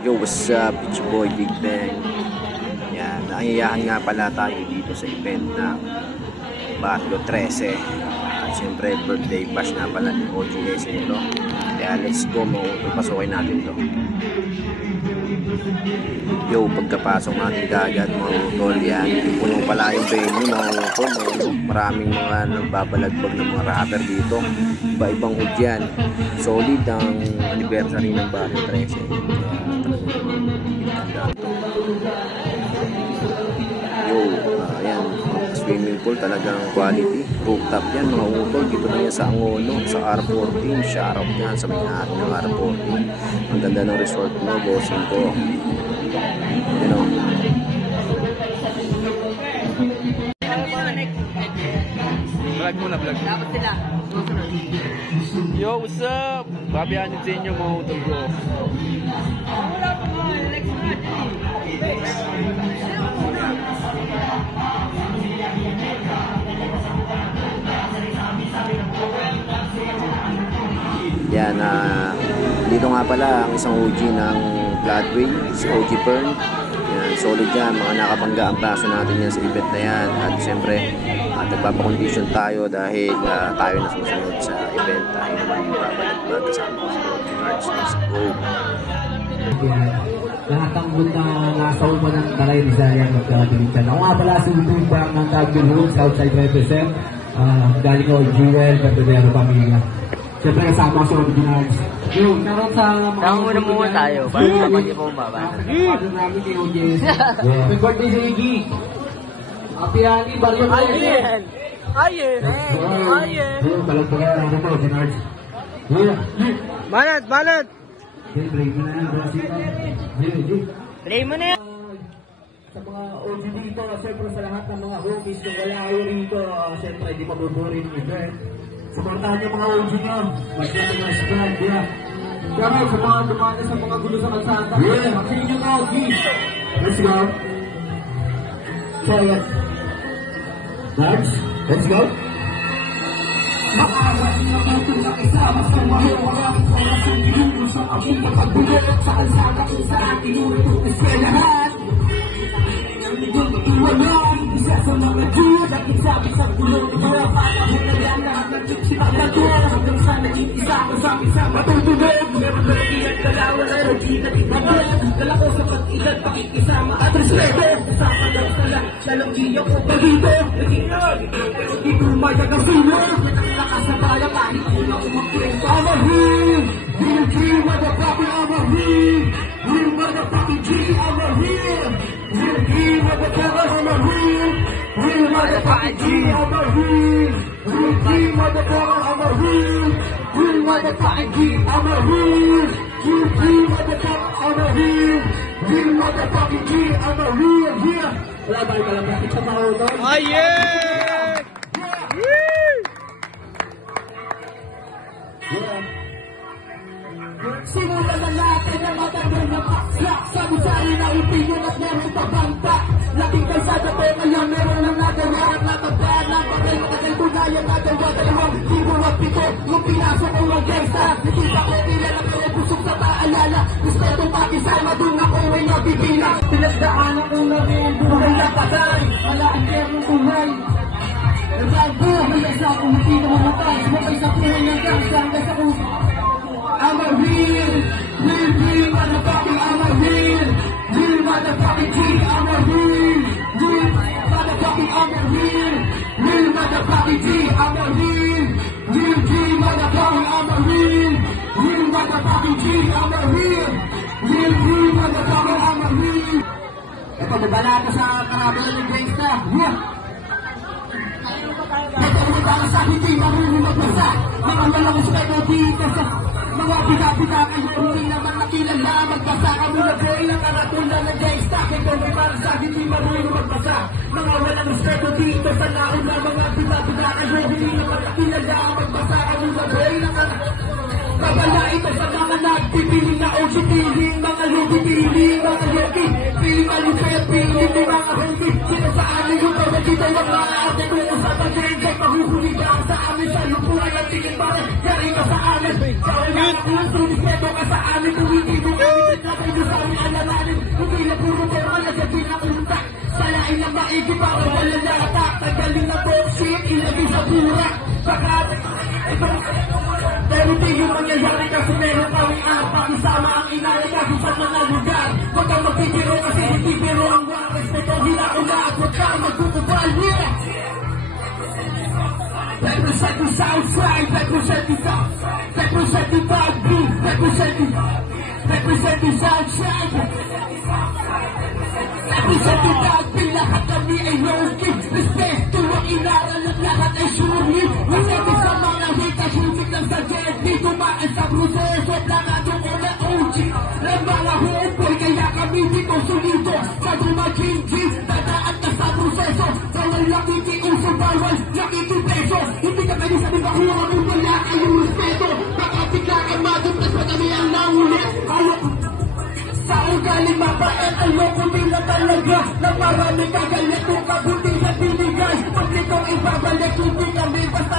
Yo, what's up? It's your boy Big Bang. Yan, naayayahan nga pala tayo dito sa event na Barrio 13. At syempre, birthday bash nga pala ni OGS ito. Kaya let's go, pasukin natin to. Yo, pagkapasok natin kagad mga utol, yan. Puno pala yung venue mga utol. Maraming mga nagbabalagbag ng mga rapper dito. Iba-ibang hood yan. Solid ang anniversary ng Barrio 13. Yo, ayan, swimming pool talagang quality. Rooftop yan mga utol. Dito na yan sa Angono, sa R14. Shoutout yan sa may-ari ng R14. Ang ganda ng resort mo, bossing ko. You know. Vlog muna, vlog. Dapat sila. Yo, what's up? Babiyanin sa inyo mga utol ko. Wala pa nga, next match. Yan, dito nga pala ang isang OG ng Floodway, si OG Pern. Yan, solid yan, mga nakabangga ang paso natin yan sa event na yan. At siyempre, nagpapakondisyon tayo dahil tayo na susunod sa event. Tayo naman yung babalagbag kasama ko sa OG Cards. Let's go! Lahat ang good na nasa uma ng Taray Rizal yan magkakadilitan. Ako nga pala si Utong Bang ng Tagbil Room, Southside represent. Galing ko, Jewel, Perdodero Pamilya. Siyempre kasama sa Ordinards. Yung naroon sa mga... Tama muna tayo, para naman di po baba. Ano namin kay OJS. Happy birthday sa Iggy. Happy Ani, Barrio Ayen! Ayen! Ayen! Yung palagpagan natin ito, Ordinards. Banat! Banat! Break mo na yan, Play mo na yan! Sa mga OG dito, siyempre sa lahat ng mga homies kung wala kayo rito, siyempre di mabuburin yung event. Supportahan niyo mga OG nyo. Mag-get mga spread, yeah. Kaya sa mga dumana sa mga gulo sa kalsada. Yeah, maksinin nyo na, OG. Let's go. Try it. Next, let's go. Makawal na ito na isama sa mga walang oras ang ginuno sa aking makabulit sa kalsada kung saan inuto eskwelahan. Iwanan, isa sa mga Diyo, dakit sabi sa gulong mga patahunayan lahat ng siksipag na to hanggang sa naging isa ko sa isa matutulog. Meron na ilang dalawa na rogi na tigabot. Dala ko sa pag-edad, pakikisama at respeto. Kasama lang sa lang, lalong iyo ko pa dito. Naginag, pero di tumayag ang sulong. Nakasabaya kahit una umakwento. I'm a real, real G, motherfucker, I'm a real. Real motherfucking G, I'm a real. Real G, motherfucker, I'm a real. Real motherfucking G, I'm a real. Real G, motherfucker, I'm a real. Real motherfucking G, I'm a real. Real G, motherfucker, I'm a real. Real motherfucking G, I'm a real. Yeah. Wala ba yung kalabakit sa tao doon? Yeah! Simulan na natin ang matagal na paksa. Sabi-sari na opinion at meron pabanta. Laking kalsada ko kaya meron lang nagawa. At natabaan lang bagay matagal ko na yung nagawa. Dalawang libo at pito nung pinasok ko ang gangsta. Nakita ko kilala pero busog sa paalala. Gusto itong pakisama dun ako ay nabibilang. Pinagdaanan ko na rin buhay na patay. Wala ang kernong buhay. Nagdaan buhay sa akong hindi na mamatay. Sumabay sa buhay ng gangsta hanggang sa kung I'm a real, real motherfucking, I'm a real motherfucking G, I'm a real motherfucking, I'm a real motherfucking G, I'm a real G motherfucking, I'm a real motherfucking G, I'm a real motherfucking, I'm a real. Ito, babala ka sa karabalan ng gangsta, yeah. Ito, babala sa hindi marunong magbasa, mga walang respeto dito sa mga bida-bida kayo, hindi naman nakilala. Magbasa ka muna ko, ilang karatulan ng gangsta. Ito may para sa hindi marunong magbasa, mga walang respeto dito sa nauna. Mga bida-bida kayo, hindi naman nakilala. Magbasa ka muna ko, ilang karatulan. Babala ito sa mga nagpipiling na OG-piling, mga lubi-piling, mga yogi. Piling malupet, piling mga hindi. Sino sa amin yung pwede dito yung mga ate ko. Sa pag-enjoy, mahuhuli ka sa amin. Sa lupuan at tingin pa rin, yari ka sa amin. Sa ulang kung sumispeto ka sa amin, kung hindi mo kami na kayo sa amin. Kumain na maigi para wala lata. Tanggalin na bullshit, ilagay sa pura. Baka pero di yung mangyayari kasi meron kami pakisama ang inay kasi sa mga lugar. Huwag kang magpipiro kasi hindi pero ang wakas nito hinakulabot ka magkukubal. Yeah! Represent the Southside, represent the South, represent the Bad Beat, represent the Southside, represent the Bad Beat, lahat kami ay low-key, respeto ang inaral at lahat ay surely, respeto sa mga hitas, husik ng saged, di tumaan sa proseso, plangado ko na OG, ng mga homeboy, kaya kami dito sulido, sa dumagingi, dadaan ka sa proseso, bawal lakiti, uso bawal, lakiti peso, hindi ka pwede sabi ba kung ang wala kayong respeto, baka bigla kang maduplas, madami ang naulit, sa ugali mapait, ayoko nila talaga, na marami kagalit kung kabuti sa binigay, pag nitong ibabalik, hindi kami basta